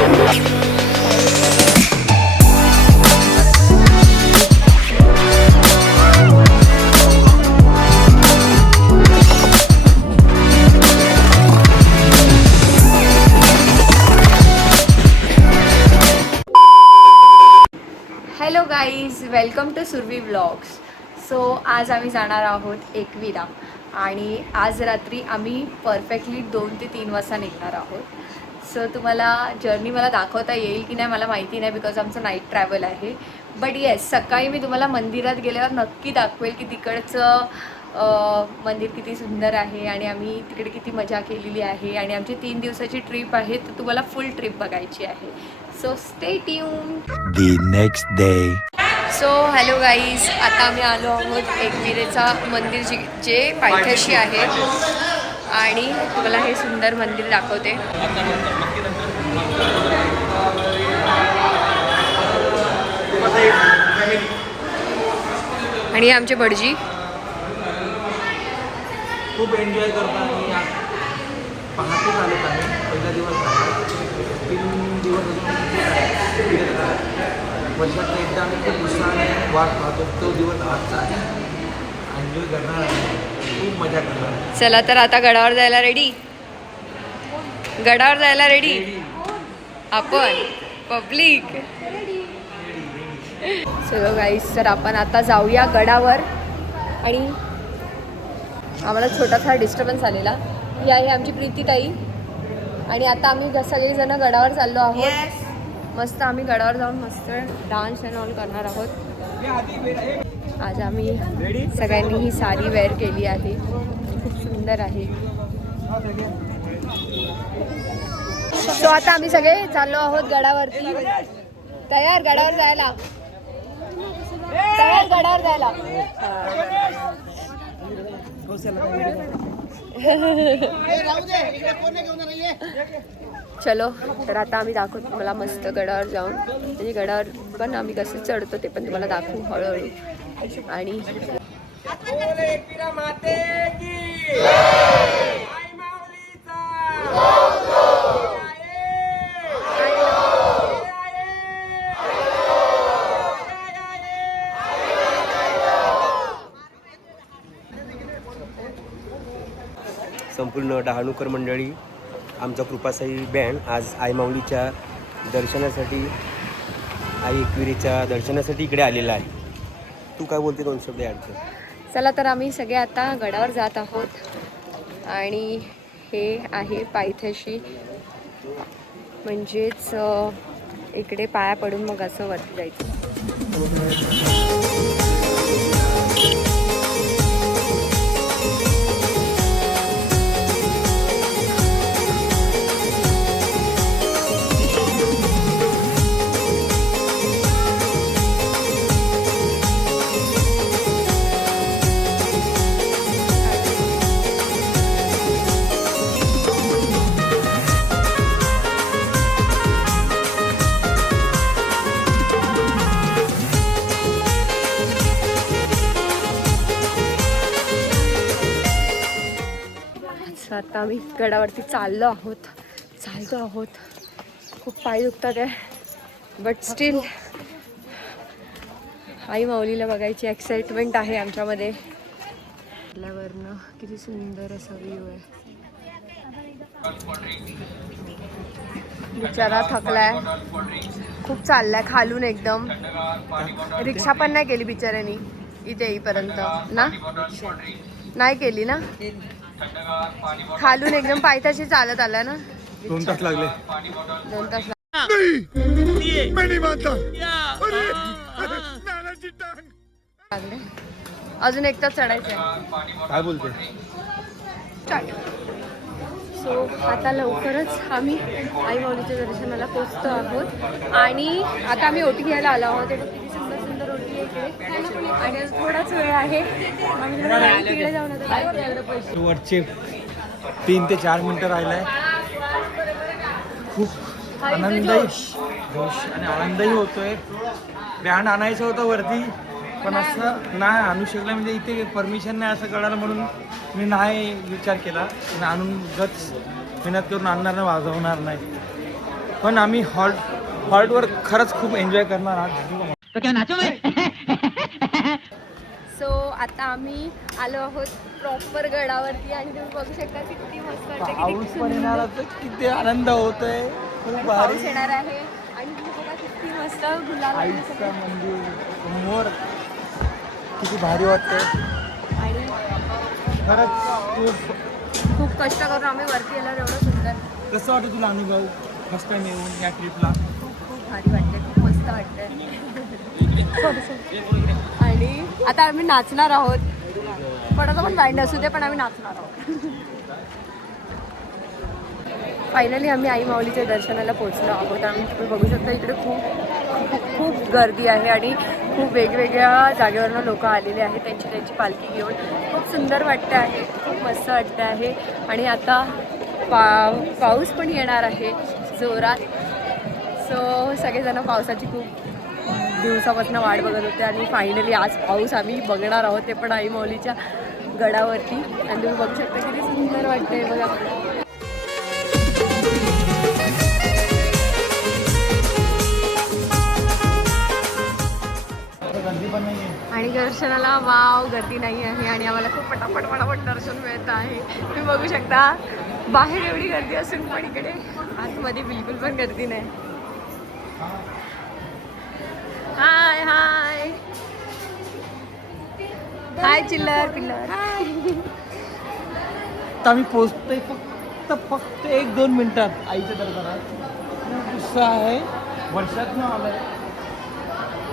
Hello guys, welcome to Surabhi vlogs. So आज आम्ही जाणार आहोत एकविरा आणि आज रात्री आम्ही परफेक्टली 2 ते 3 वाजता निघणार आहोत. सो तुम्हाला जर्नी मला दाखवता येईल की नाही मला माहिती नाही, बिकॉज आमचं नाईट ट्रॅव्हल आहे. बट येस, सकाळी मी तुम्हाला मंदिरात गेल्यावर नक्की दाखवेल की तिकडचं मंदिर किती सुंदर आहे आणि आम्ही तिकडे किती मजा केलेली आहे. आणि आमची 3 दिवसाची ट्रिप आहे, तर तुम्हाला फुल ट्रिप बघायची आहे. So stay tuned. The next day. So hello guys, आता आम्ही आलो आहोत एकविरेचा मंदिर जे पायथ्याशी आहे आणि तुम्हाला हे सुंदर मंदिर दाखवते. आणि आमचे भटजी खूप एन्जॉय करतो आणि पहाटे चालत आहे. पहिला दिवस झाला, 3 दिवस वर्षात एकदा आम्ही खूप उत्साहाने वाट पाहतो. तो दिवस आजचा आहे. एन्जॉय करणार आहे, खूप मजा करणार. चला तर आता गडावर जायला रेडी. गडावर जायला रेडी आपण पब्लिक. चलो गाईस, तर आपण आता जाऊया गडावर. आणि आम्हाला छोटासा डिस्टर्बन्स आलेला. ही आहे आमची प्रीतीताई आणि आता आम्ही सगळेजण गडावर चाललो आहोत. मस्त आम्ही गडावर जाऊन मस्त डान्स अँड ऑल करणार आहोत. आज आम्ही सगळ्यांनी ही साडी वेअर केली आहे, खूप सुंदर आहे. सो आता आम्ही सगळे चाललो आहोत गडावरती. तयार गडावर जायला, तयार गडावर जायला. चलो, तर आता आम्ही दाखवतो तुम्हाला मस्त गडावर जाऊन. म्हणजे गडावर पण आम्ही कसं चढतो ते पण तुम्हाला दाखवू हळूहळू. आणि संपूर्ण डहाणूकर मंडळी, आमचा कृपासाई बँड आज आई माऊलीच्या दर्शनासाठी, आई एकविरीच्या दर्शनासाठी इकडे आलेला आहे. तू काय बोलते 2 शब्द ॲड. चला तर आम्ही सगळे आता गडावर जात आहोत आणि हे आहे पायथ्याशी, म्हणजेच इकडे पाया पडून मग असं वरती जायचं. आता आम्ही गडावरती चाललो आहोत. खूप पाय दुखतात आहे, बट स्टील आई माऊलीला बघायची एक्साइटमेंट आहे आमच्यामध्ये. वरनं किती सुंदर असा व्ह्यू आहे. बिचारा थकलाय, खूप चाललाय खालून एकदम. रिक्षा पण नाही केली बिचाऱ्यानी इथे येईपर्यंत ना, नाही केली ना. खालून एकदम पायथ्याशी चालत आला ना. 2 तास लागले. 2 तास लागले. अजून 1 तास चढायचं आहे. काय बोलते. सो आता लवकरच आम्ही आई माऊलीच्या दर्शनाला पोचतो आहोत. आणि आता आम्ही ओटी घ्यायला आलो आहोत. किती सुंदर सुंदर ओटी आहे. आणि थोडाच वेळ आहे, आम्ही तिकडे जाऊन आता वरचे 3 ते 4 मिनिटं राहिलाय. खूप आनंदही जोश आणि आनंदही होतोय. बँड आणायचं होतं वरती, पण असं नाही आणू शकलं. म्हणजे इथे परमिशन नाही असं कळालं, म्हणून मी नाही विचार केला. आणून गच मेहनत करून आणणार नाही, वाजवणार नाही. पण आम्ही हॉल्टवर खरंच खूप एन्जॉय करणार आहात. सो आता आम्ही आलो आहोत प्रॉपर गडावरती आणि तुम्ही बघू शकता किती मस्त वाटतं, पाऊस किती पण येणार सुंदर आहे, किती आनंद होतोय. खूप पाऊस भारी. येणार आहे आणि तुम्ही बघा किती मस्त गुलाल आहे आईचं सगळं. मंदिर समोर किती भारी वाटतंय. आणि खरंच खूप. खूप कष्ट करून आम्ही वरती येणार, एवढं सुंदर. कसं वाटतं तुला अनुभव फर्स्ट टाइम येऊन या ट्रिपला? खूप भारी वाटते, खूप मस्त वाटतंय. आणि आता आम्ही नाचणार आहोत. कोणाचा पण बँड असू दे, पण आम्ही नाचणार आहोत. फायनली आम्ही आई माऊलीच्या दर्शनाला पोहोचलो आहोत. आम्ही तुम्ही बघू शकता इकडे खूप खूप गर्दी आहे आणि खूप वेगवेगळ्या जागेवरनं लोक आलेले आहेत. त्यांची पालखी घेऊन खूप सुंदर वाटते आहे, खूप मस्त वाटते आहे. आणि आता पाऊस पण येणार आहे जोरात. सो सगळेजण पावसाची खूप दिवसापासून वाट बघत होते आणि फायनली आज पाऊस आम्ही बघणार आहोत, ते पण आई माऊलीच्या गडावरती. आणि तुम्ही बघू शकता किती सुंदर वाटते बघा. आणि दर्शनाला वाव गर्दी नाही आहे आणि आम्हाला खूप पटापट दर्शन मिळत आहे. तुम्ही बघू शकता बाहेर एवढी गर्दी असून पण इकडे आतमध्ये बिलकुल पण गर्दी नाही. हाय हाय हाय चिल्लर पिल्लर. आता आम्ही पोहोचतोय फक्त 1-2 मिनिटात आईच्या दरबारात. खूप उत्साह आहे. वर्षातनं आलोय.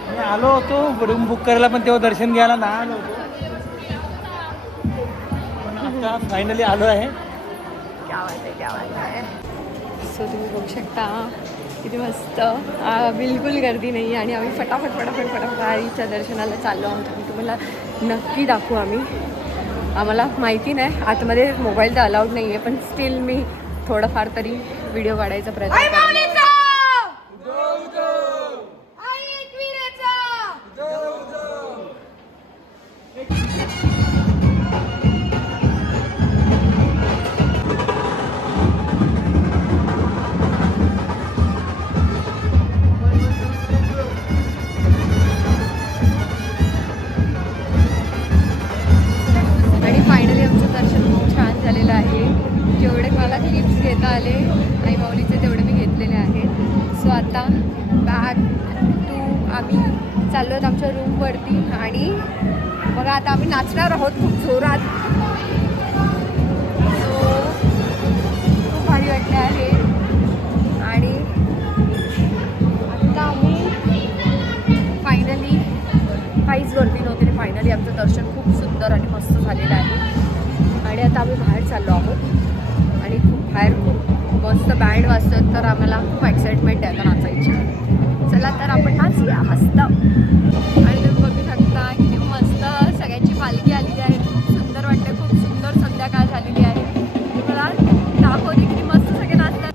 मी आलो होतो रूम बुक करायला, पण तेव्हा दर्शन घ्यायला नाही आलो होतो. पण आता फायनली आलो आहे. क्या बात आहे. सो तुम्ही बघू शकता किती मस्त. बिलकुल गर्दी नाही आणि आम्ही फटाफट आईच्या दर्शनाला चाललो आहोत. आणि तुम्हाला नक्की दाखवू आम्ही. आम्हाला माहिती नाही, आतमध्ये मोबाईल तर अलाउड नाही आहे, पण स्टील मी थोडंफार तरी व्हिडिओ काढायचा प्रयत्न करते. आणि फायनली आमचं दर्शन खूप छान झालेलं आहे. जेवढे मला क्लिप्स घेता आले आई माऊलीचे तेवढे मी घेतलेले आहेत. सो आता बॅक टू आम्ही चाललो आहोत आमच्या रूमवरती. आणि बघा आता आम्ही नाचणार आहोत खूप जोरात. सो खूप भारी वाटले आहे. आणि आता आम्ही फायनली काहीच गर्दी नव्हती आणि फायनली आमचं दर्शन खूप सुंदर आणि मस्त झालेलं आहे. आणि आता आम्ही बाहेर चाललो आहोत आणि बाहेर खूप मस्त बँड वाजतात, तर आम्हाला खूप एक्साइटमेंट आहे आता नाचायची. चला तर आपण नाचूया मस्त. आणि तुम्ही बघू शकता किती मस्त सगळ्यांची पालखी आलेली आहे. खूप सुंदर वाटते, खूप सुंदर संध्याकाळ झालेली आहे. तुम्हाला दाखवते किती मस्त सगळे नाचतात.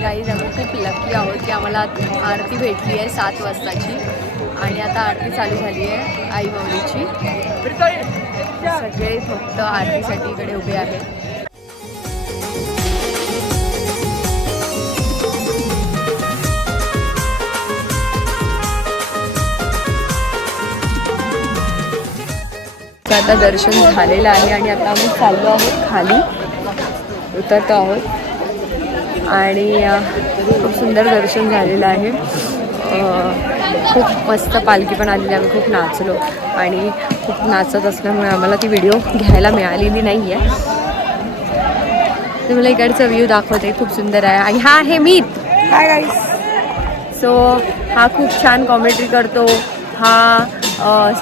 गाईज आम्ही खूप लकी आहोत की आम्हाला आरती भेटली आहे 7 वाजताची. आणि आता आरती चालू झाली आहे आई माऊलीची. सगळे फक्त आरतीसाठी इकडे उभे आहेत. आता दर्शन झालेलं आहे आणि आता आम्ही चाललो आहोत खाली, उतरतो आहोत. आणि खूप सुंदर दर्शन झालेलं आहे. खूप मस्त पालखी पण आलेली. आम्ही खूप नाचलो आणि खूप नाचत असल्यामुळे आम्हाला ती व्हिडिओ घ्यायला मिळालेली नाही आहे. तुम्हाला इकडचा व्ह्यू दाखवते, खूप सुंदर आहे. आणि हा आहे मीत. Hi guys. सो हा खूप छान कॉमेडी करतो. हा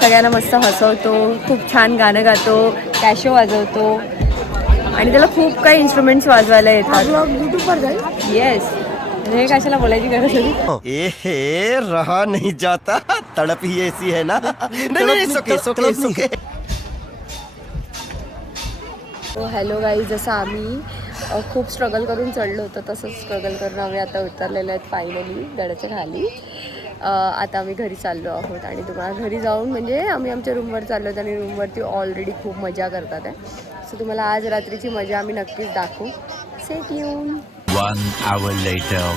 सगळ्यांना मस्त हसवतो, खूप छान गाणं गातो, कॅशो वाजवतो आणि त्याला खूप काही इन्स्ट्रुमेंट्स वाजवायला येतात. यूट्यूबवर जाईल. येस. हे कशाला बोलायची गरज होती. ए रहा नहीं जाता, तड़प ही ऐसी है ना. नहीं, हॅलो गाईज, जसं आम्ही खूप स्ट्रगल करून चढलो होतं, तसंच स्ट्रगल करून आम्ही आता उतरलेलो आहेत फायनली गडाच्या खाली. आता आम्ही घरी चाललो आहोत आणि तुम्हाला घरी जाऊन म्हणजे आम्ही आमच्या रूमवर चाललो आहोत आणि रूमवरती ऑलरेडी खूप मजा करतात आहे. सो तुम्हाला आज रात्रीची मजा आम्ही नक्कीच दाखवू. Stay tune. 1 hour later.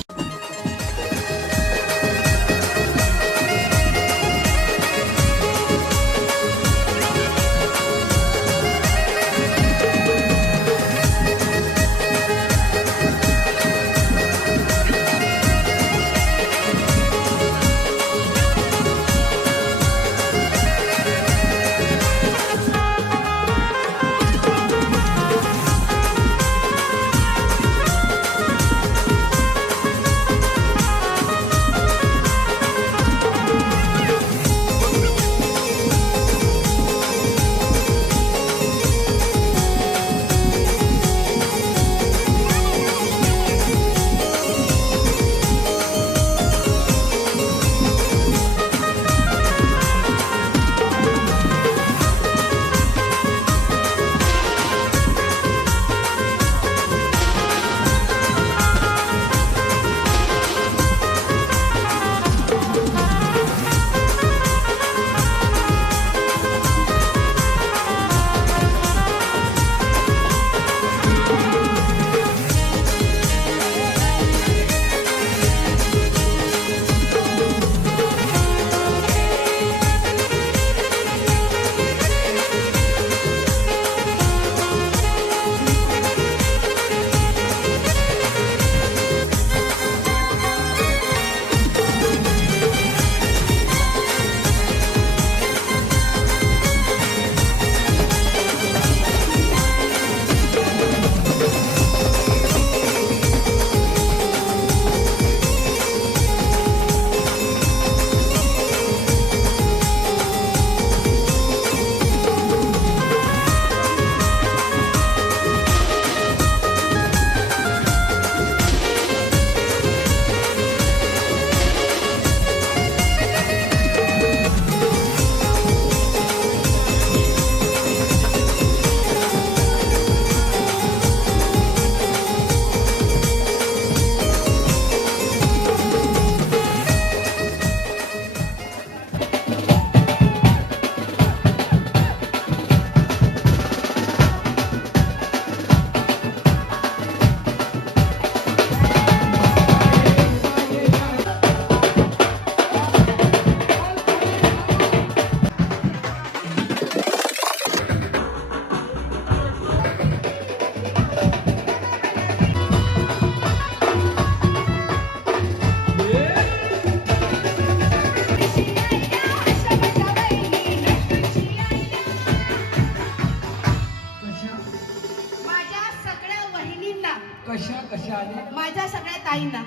माझ्या सगळ्या ताईंना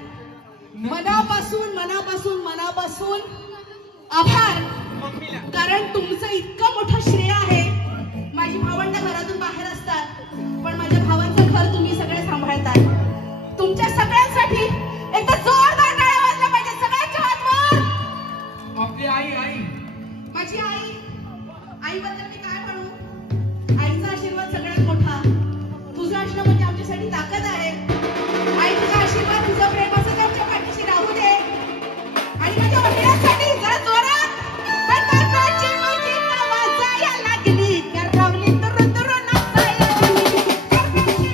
मनापासून मनापासून मनापासून आभार. कारण तुमचं इतकं मोठं श्रेय आहे. माझी भावंड घरातून बाहेर असतात पण माझ्या भावांचं घर तुम्ही सगळे सांभाळतात. तुमच्या सगळ्यांसाठी एकदा जोरदार टाळ्या वाजल्या पाहिजे सगळ्यांच्या हातवर. आपली आई माझी आईबद्दल मी काय म्हणू. आईचा आशीर्वाद सगळ्यात मोठा. तुझं असणं म्हणजे आमच्यासाठी ताकद आहे. आई तुझा आशीर्वाद तुझं प्रेम असं आमच्या पाठीशी राहू दे. आणि माझ्या वडिलांसाठी जरा जोरात गणपतीची मुलगी वाजायला लागली. करवली तुरु तुरु नाचायला लागली.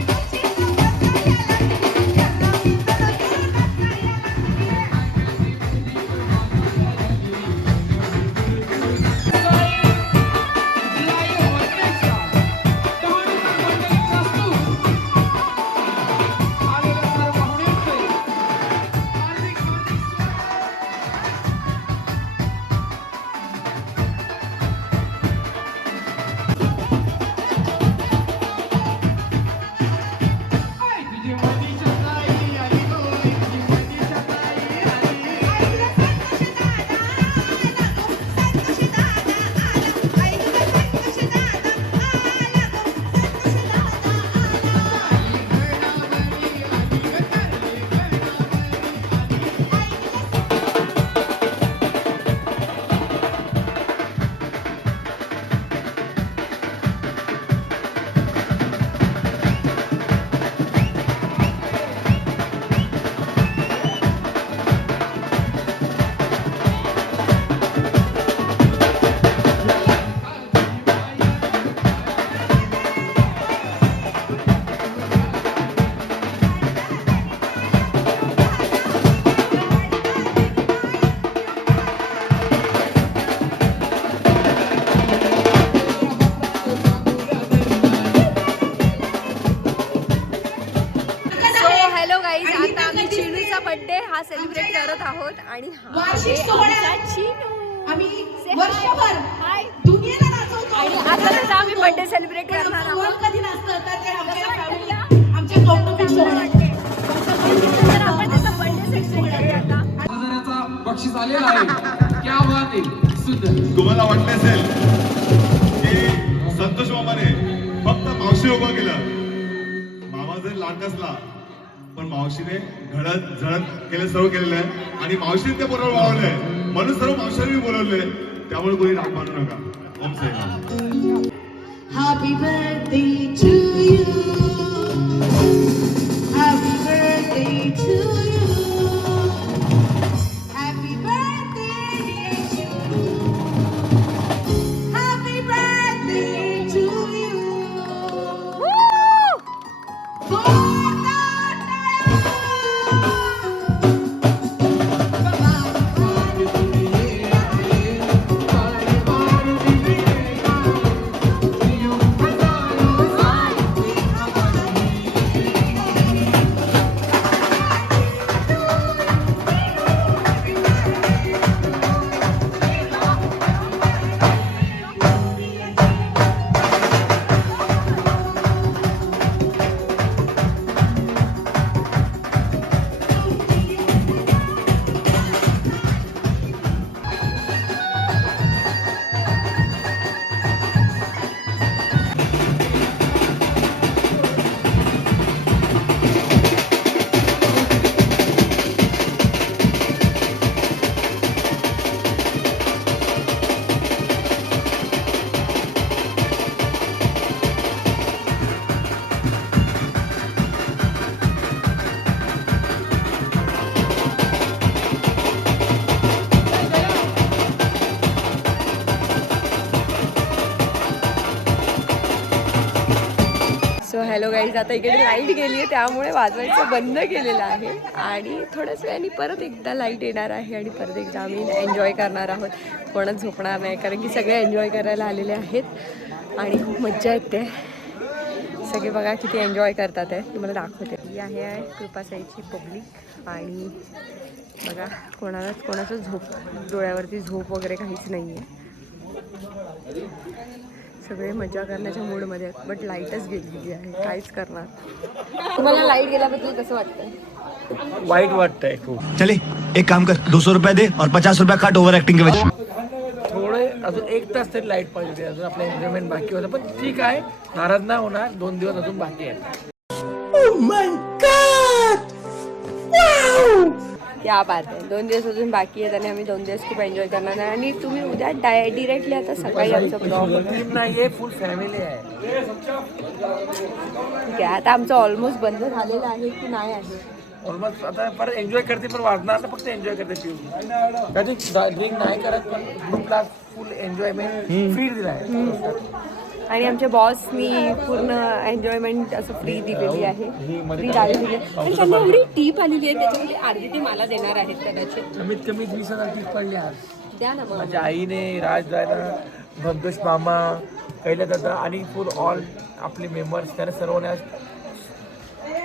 बर्थडे हा सेलिब्रेट करत आहोत आणि हा वार्षिक आहे सोहळ्यात आमचा चिनू. आम्ही Say वर्षभर hi. दुनियेला नाचवतो आणि आता आम्ही बर्थडे सेलिब्रेट पण करणार आमचं आहोत. मन कधी नसतं तर ते आमच्या फॅमिली आमच्या कौटुंबिक सोहळ्यात तर आपण त्याचा बर्थडे सेलिब्रेट करूया आता. हजाराचा बक्षीस आलेला आहे. क्या बात आहे, सुंदर. तुम्हाला वाटलं असेल की संतोष मामाने फक्त मावशी उभं केलं, मामा जरी लहान असला पण मावशीने घडत झडत केलं, सर्व केलेलं आहे आणि मावशीने ते बरोबर वाढवलंय म्हणून सर्व मावशांनी बोलवले. त्यामुळे कोणी राग मानू नका. Om Sairam. Happy birthday to you. Happy birthday to you. Happy birthday dear Shuru. Happy birthday to you. So hello guys, आता इकडे लाईट गेली आहे त्यामुळे वाजवायचं बंद केलेलं आहे आणि थोड्याच वेळाने परत एकदा लाईट येणार आहे आणि परत एकदा आम्ही एन्जॉय करणार आहोत. कोणच झोपणार नाही कारण की सगळे एन्जॉय करायला आलेले आहेत आणि खूप मज्जा येते. सगळे बघा किती एन्जॉय करतात आहे, तुम्हाला दाखवते. ही आहे कृपासाईची पब्लिक आणि बघा कोणाचं झोप डोळ्यावरती झोप वगैरे काहीच नाही आहे. सगळे मजा करण्याच्या मूडमध्ये आहेत बट लाईटच गेलेली आहे, काहीच करणार. तुम्हाला लाईट गेल्याबद्दल कसं वाटतं? वाईट वाटतंय खूप. चले एक काम कर, 200 रुपये दे और 50 रुपया काट ओवर एक्टिंग के वजह. थोडे अजून 1 तास तरी लाईट पाहिजे होती, अजून आपलं एन्जॉयमेंट बाकी होतं. पण ठीक आहे, नाराज नाही होणार. 2 दिवस अजून बाकी आहेत. या बात आहे, 2 दिवस अजून बाकी आहेत आणि आम्ही 2 दिवस खूप एन्जॉय करणार आहे. आणि तुम्ही उद्या डिरेक्टली आता सकाळी आमचं ब्लॉग. टीम नाहीये, फुल फॅमिली आहे. ठीक आहे, आता आमचं ऑलमोस्ट बंद झालेलं आहे की नाही आहे? ऑलमोस्ट आता परत एन्जॉय करते, पण वाजणार ना फक्त एन्जॉय करते. टीम कधी ड्रिंक नाही करत, पण ग्रुपला फुल एन्जॉयमेंट फील दिला आहे. आणि आमच्या बॉसनी पूर्ण एन्जॉयमेंट असं फ्री दिलेली आहे, फ्री डाळ दिली आहे. आणि त्यांना एवढी टीप आलेली आहे, त्याच्यामध्ये अर्धी ती मला देणार आहेत कदाचित. कमीत कमी 20,000 टीप पडली आज. द्या ना मग. माझ्या आईने, राजदादा, भंतोष मामा, कैला दादा आणि फुल ऑल आपले मेंबर्स, त्याने सर्वांना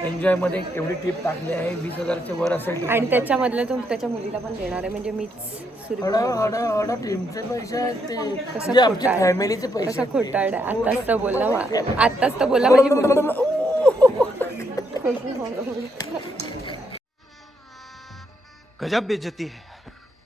एन्जॉयमध्ये एवढी टीप टाकली आहे. 20,000च्या वर असेल. आणि त्याच्यामधलं तो त्याच्या मुलीला पण देणार आहे, म्हणजे मीच हडा टीमचे पैसे आहेत ते, म्हणजे आमच्या फॅमिलीचे पैसे. कसा खोटाड आत्ताच तर बोलला माझी मुलगी. गजब बेइज्जती है.